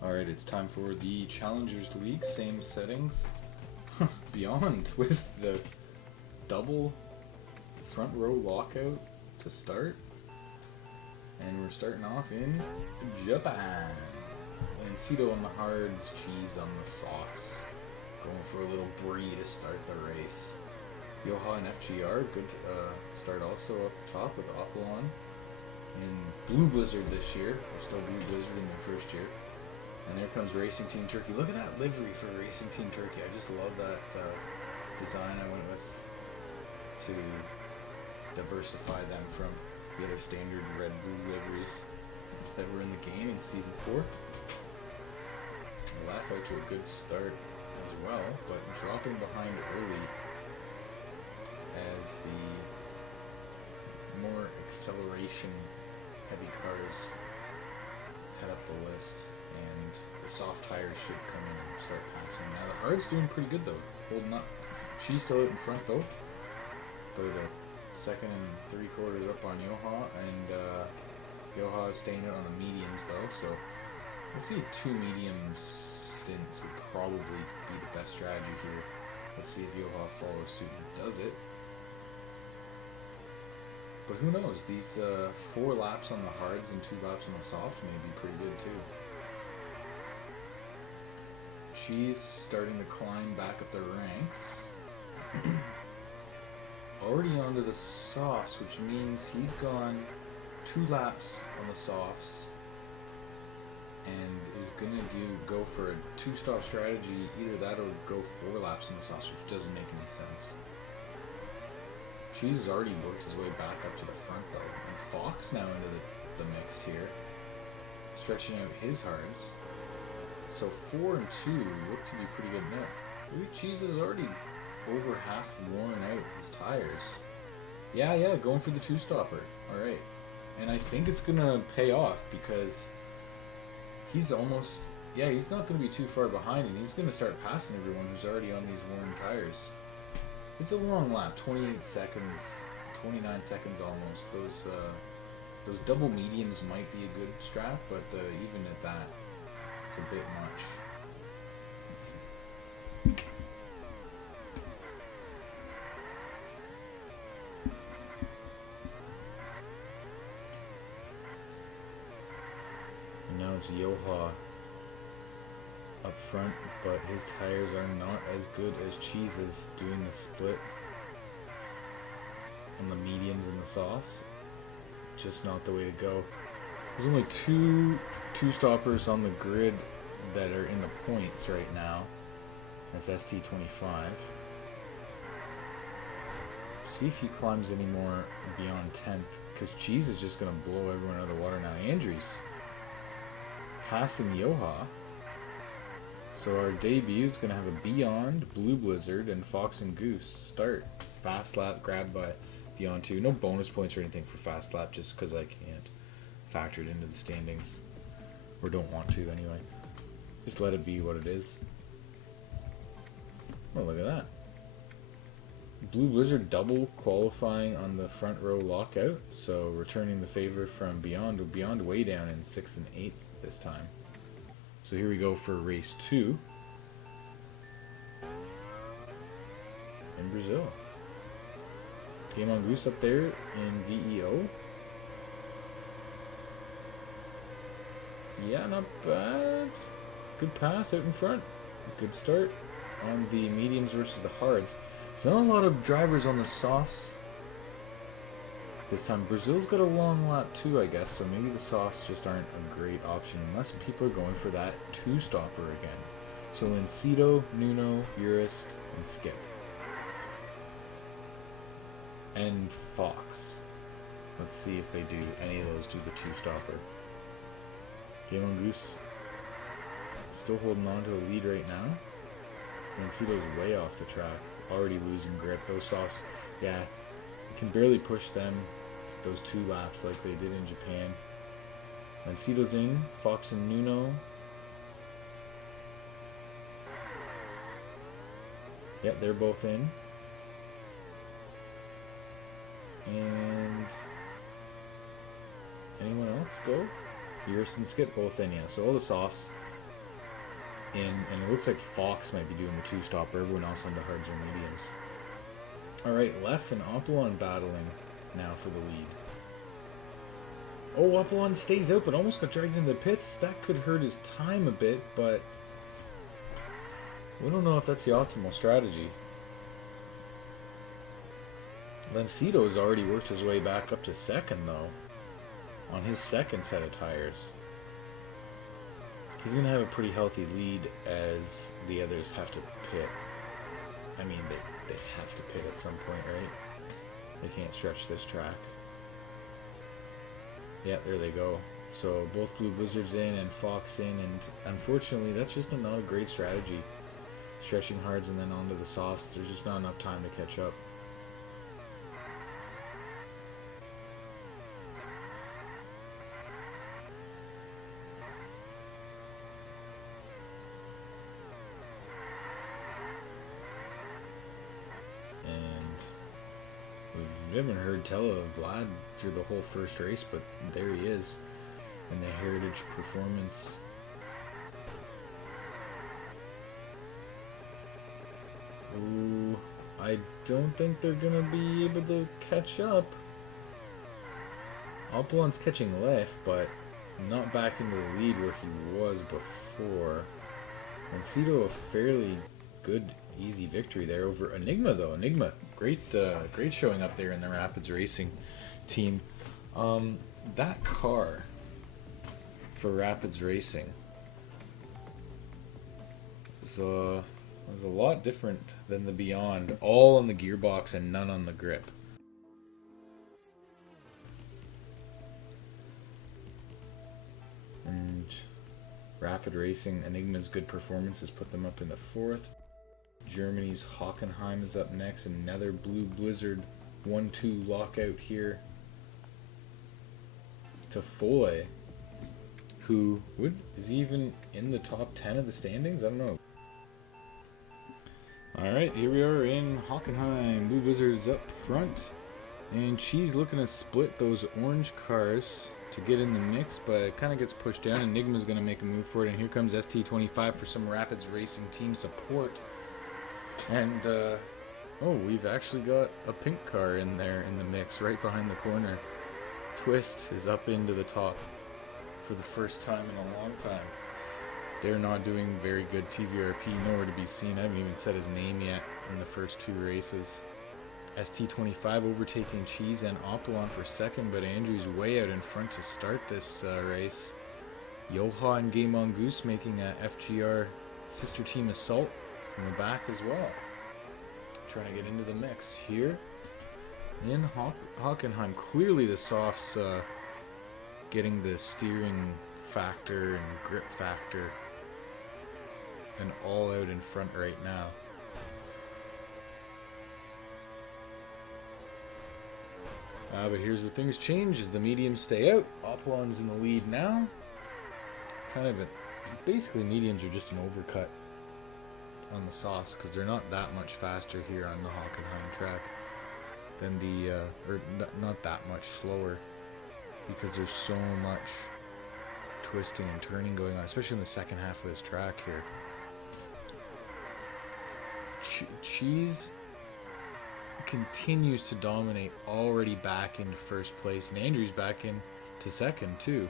Alright, it's time for the Challengers League, same settings. Beyond with the double front row lockout to start. And we're starting off in Japan. Lancido on the hards, cheese on the softs. Going for a little brie to start the race. Yoha and FGR, good start also up top with Apollon. In Blue Blizzard this year. They're still Blue Blizzard in their first year. And there comes Racing Team Turkey. Look at that livery for Racing Team Turkey. I just love that design I went with to diversify them from the other standard red-blue liveries that were in the game in Season 4. Laugh out to a good start as well, but dropping behind early as the more acceleration-heavy cars head up the list. And the soft tires should come in and start passing. Now the hard's doing pretty good though, holding up. She's still out in front though. About a second and 3/4 up on Yoha, and Yoha is staying out on the mediums though. So we'll see 2 medium stints would probably be the best strategy here. Let's see if Yoha follows suit and does it. But who knows? These 4 laps on the hards and 2 laps on the softs may be pretty good too. She's starting to climb back up the ranks. Already onto the softs, which means he's gone 2 laps on the softs and is going to go for a 2-stop strategy. Either that or go 4 laps on the softs, which doesn't make any sense. She's already worked his way back up to the front though. And Fox now into the mix here, stretching out his hards. So 4 and 2 look to be pretty good now. Look, Cheese is already over half worn out his tires. Yeah, going for the 2-stopper. Alright. And I think it's going to pay off because he's almost... Yeah, he's not going to be too far behind, and he's going to start passing everyone who's already on these worn tires. It's a long lap, 28 seconds, 29 seconds almost. Those double mediums might be a good strat, but even at that, it's a bit much. And now it's Yoha up front, but his tires are not as good as Cheese's, doing the split on the mediums and the softs. Just not the way to go. There's only 2 stoppers on the grid that are in the points right now. That's ST25. See if he climbs any more beyond 10th, because Cheese is just going to blow everyone out of the water now. Andrew's passing Yoha. So our debut is going to have a Beyond, Blue Blizzard, and Fox and Goose start. Fast lap grabbed by Beyond 2. No bonus points or anything for fast lap, just because I can't factor it into the standings. Or don't want to anyway. Just let it be what it is. Oh, look at that. Blue Blizzard double qualifying on the front row lockout. So returning the favor from Beyond. Beyond way down in 6th and 8th this time. So here we go for race 2 in Brazil. Game on Goose up there in VEO. Yeah, not bad. Good pass out in front. Good start on the mediums versus the hards. There's not a lot of drivers on the softs this time. Brazil's got a long lap too, I guess, so maybe the softs just aren't a great option unless people are going for that 2-stopper again. So Lancido, Nuno, Urist, and Skip. And Fox. Let's see if they do any of those do the 2-stopper. Game on Goose still holding on to the lead right now. Lancido's way off the track, already losing grip. Those softs, yeah, you can barely push them those 2 laps like they did in Japan. Lancido's in, Fox and Nuno. Yep, they're both in. And anyone else go? Urist and Skip both in, yeah. So all the softs and it looks like Fox might be doing the two-stopper. Everyone else on the hards or mediums. Alright, Lef and Apollon battling now for the lead. Oh, Apollon stays out, but almost got dragged into the pits. That could hurt his time a bit, but we don't know if that's the optimal strategy. Lancito's already worked his way back up to second, though, on his second set of tires. He's going to have a pretty healthy lead as the others have to pit. I mean, they have to pit at some point, right? They can't stretch this track. Yeah, there they go. So both Blue Blizzards in and Fox in, and unfortunately that's just not a great strategy. Stretching hards and then onto the softs, there's just not enough time to catch up. We haven't heard tell of Vlad through the whole first race, but there he is in the Heritage Performance. Ooh, I don't think they're gonna be able to catch up. Apollon's catching left, but not back into the lead where he was before. Lancito a fairly good, easy victory there over Enigma, though. Enigma, great showing up there in the Rapids Racing team. That car for Rapids Racing was a lot different than the Beyond. All on the gearbox and none on the grip. And Rapid Racing, Enigma's good performance has put them up in the 4th. Germany's Hockenheim is up next. Another Blue Blizzard 1-2 lockout here to Folle, who is he even in the top 10 of the standings? I don't know. Alright, here we are in Hockenheim. Blue Blizzard's up front, and she's looking to split those orange cars to get in the mix, but it kind of gets pushed down. Enigma's going to make a move for it, and here comes ST25 for some Rapids Racing team support. And, oh, we've actually got a pink car in there in the mix, right behind the corner. Twist is up into the top for the first time in a long time. They're not doing very good TVRP, nowhere to be seen. I haven't even said his name yet in the first 2 races. ST25 overtaking Cheese and Apollon for second, but Andrew's way out in front to start this race. Yoha and Game on Goose making a FGR sister team assault from the back as well. Trying to get into the mix here in Hockenheim. Clearly the softs getting the steering factor and grip factor and all out in front right now. But here's where things change as the mediums stay out. Apollon's in the lead now. Basically mediums are just an overcut on the sauce because they're not that much faster here on the Hockenheim track than not that much slower, because there's so much twisting and turning going on, especially in the second half of this track here. Cheese continues to dominate, already back into first place, and Andrew's back in to second too,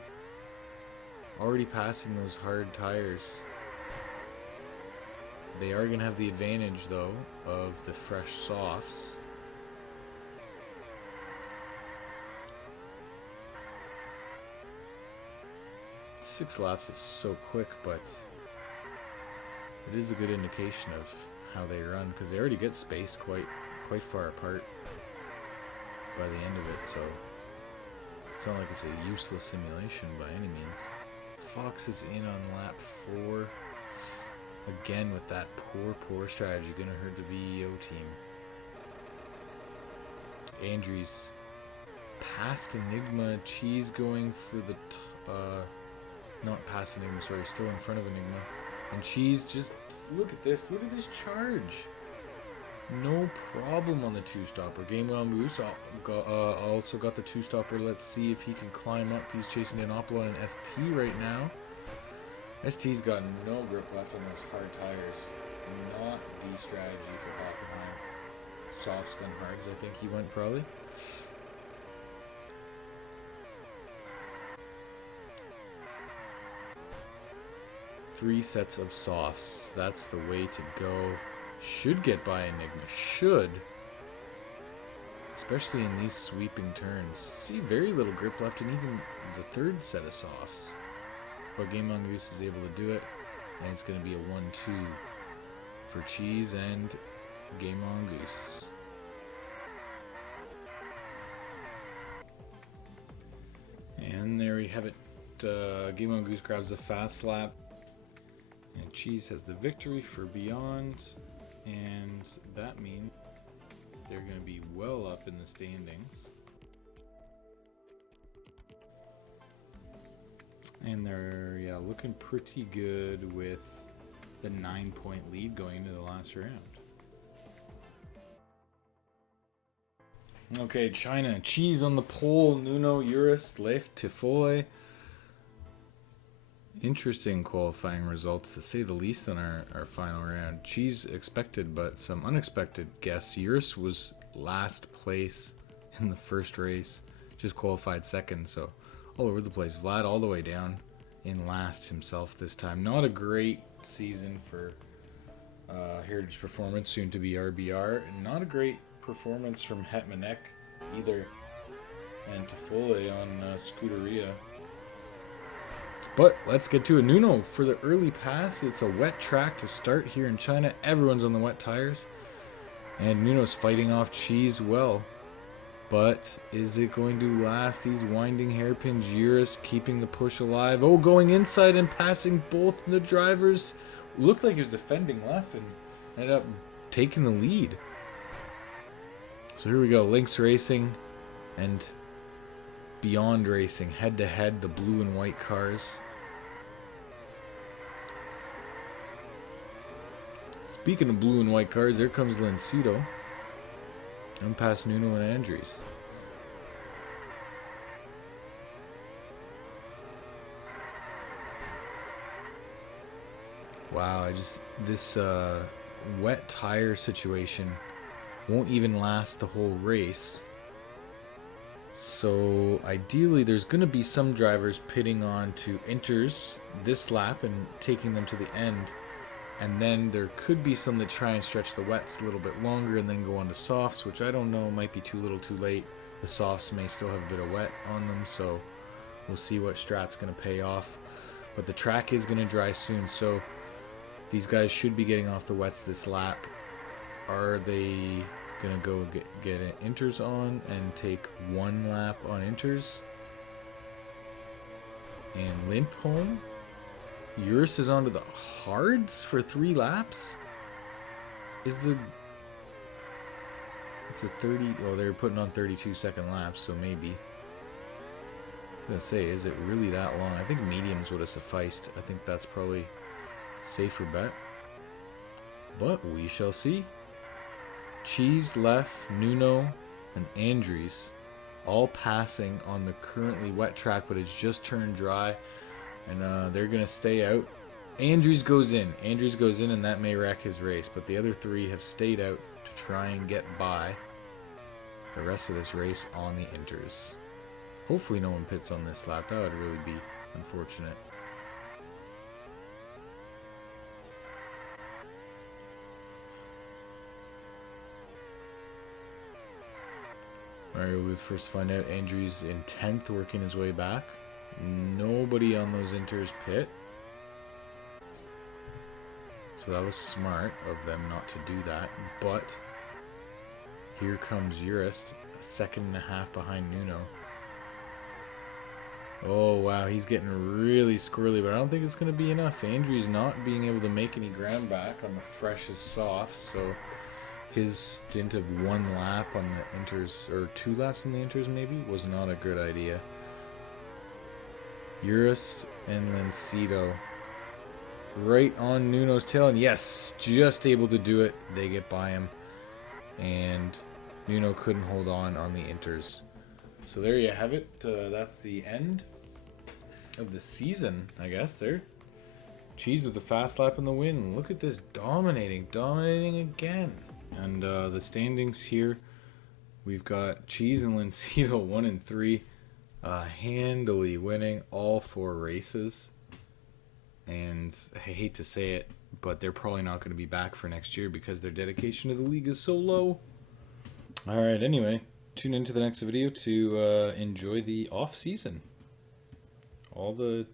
already passing those hard tires. They are going to have the advantage though of the fresh softs. Six laps is so quick, but it is a good indication of how they run, because they already get spaced quite far apart by the end of it, so it's not like it's a useless simulation by any means. Fox is in on lap 4 again with that poor strategy, gonna hurt the VEO team. Andrews past Enigma. Cheese going for the not past Enigma, sorry, still in front of Enigma. And Cheese, just look at this charge. No problem on the two-stopper. Game on Moose also got the two-stopper. Let's see if he can climb up. He's chasing an Apollon and ST right now. ST's got no grip left on those hard tires. Not the strategy for Hockenheim. Softs then hards, I think he went probably. Three sets of softs. That's the way to go. Should get by Enigma. Should. Especially in these sweeping turns. See, very little grip left in even the third set of softs. But Game on Goose is able to do it. And it's going to be a 1-2 for Cheese and Game on Goose. And there we have it. Game on Goose grabs the fast lap. And Cheese has the victory for Beyond. And that means they're going to be well up in the standings. And they're looking pretty good with the 9-point lead going into the last round. Okay, China. Cheese on the pole. Nuno, Urist, Leif, Tifole. Interesting qualifying results, to say the least, on our final round. Cheese expected, but some unexpected guests. Urist was last place in the first race. Just qualified second, so all over the place. Vlad all the way down in last himself this time. Not a great season for Heritage Performance, soon to be RBR. Not a great performance from Hetmanek either. And Tifole on Scuderia. But let's get to it. Nuno for the early pass. It's a wet track to start here in China. Everyone's on the wet tires. And Nuno's fighting off Cheese well. But is it going to last? These winding hairpins. Urist keeping the push alive. Oh, going inside and passing both the drivers. Looked like he was defending left and ended up taking the lead. So here we go. Lynx Racing and Beyond Racing. Head to head, the blue and white cars. Speaking of blue and white cars, there comes Lancido. And past Nuno and Andres. Wow, this wet tire situation won't even last the whole race. So ideally there's going to be some drivers pitting on to inters this lap and taking them to the end. And then there could be some that try and stretch the wets a little bit longer and then go on to softs, which I don't know, might be too little too late. The softs may still have a bit of wet on them, so we'll see what strat's going to pay off. But the track is going to dry soon, so these guys should be getting off the wets this lap. Are they going to go get inters on and take one lap on inters and limp home? Urist is onto the hards for 3 laps? It's a 30, well, they're putting on 32-second laps, so maybe. I'm going to say, is it really that long? I think mediums would have sufficed. I think that's probably a safer bet. But we shall see. Cheese, Lef, Nuno, and Andres all passing on the currently wet track, but it's just turned dry. And they're going to stay out. Andrews goes in, and that may wreck his race. But the other 3 have stayed out to try and get by the rest of this race on the inters. Hopefully no one pits on this lap. That would really be unfortunate. Alright, we'll first find out. Andrews in 10th, working his way back. Nobody on those inters pit. So that was smart of them not to do that. But here comes Urist, a second and a half behind Nuno. Oh wow, he's getting really squirrely, but I don't think it's going to be enough. Andrew's not being able to make any ground back on the freshest softs, so his stint of 1 lap on the inters, or 2 laps in the inters maybe, was not a good idea. Urist and Lancido right on Nuno's tail, and yes, just able to do it. They get by him, and Nuno couldn't hold on the inters. So there you have it. That's the end of the season, I guess. They're Cheese with the fast lap in the win. Look at this, dominating again. And the standings here, we've got Cheese and Lincito 1 and 3, handily winning all 4 races. And I hate to say it, but they're probably not going to be back for next year because their dedication to the league is so low. Alright, anyway, tune into the next video to enjoy the off season. All the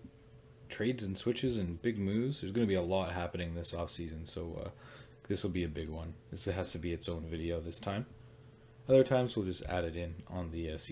trades and switches and big moves. There's going to be a lot happening this off season, so this will be a big one. This has to be its own video this time. Other times we'll just add it in on the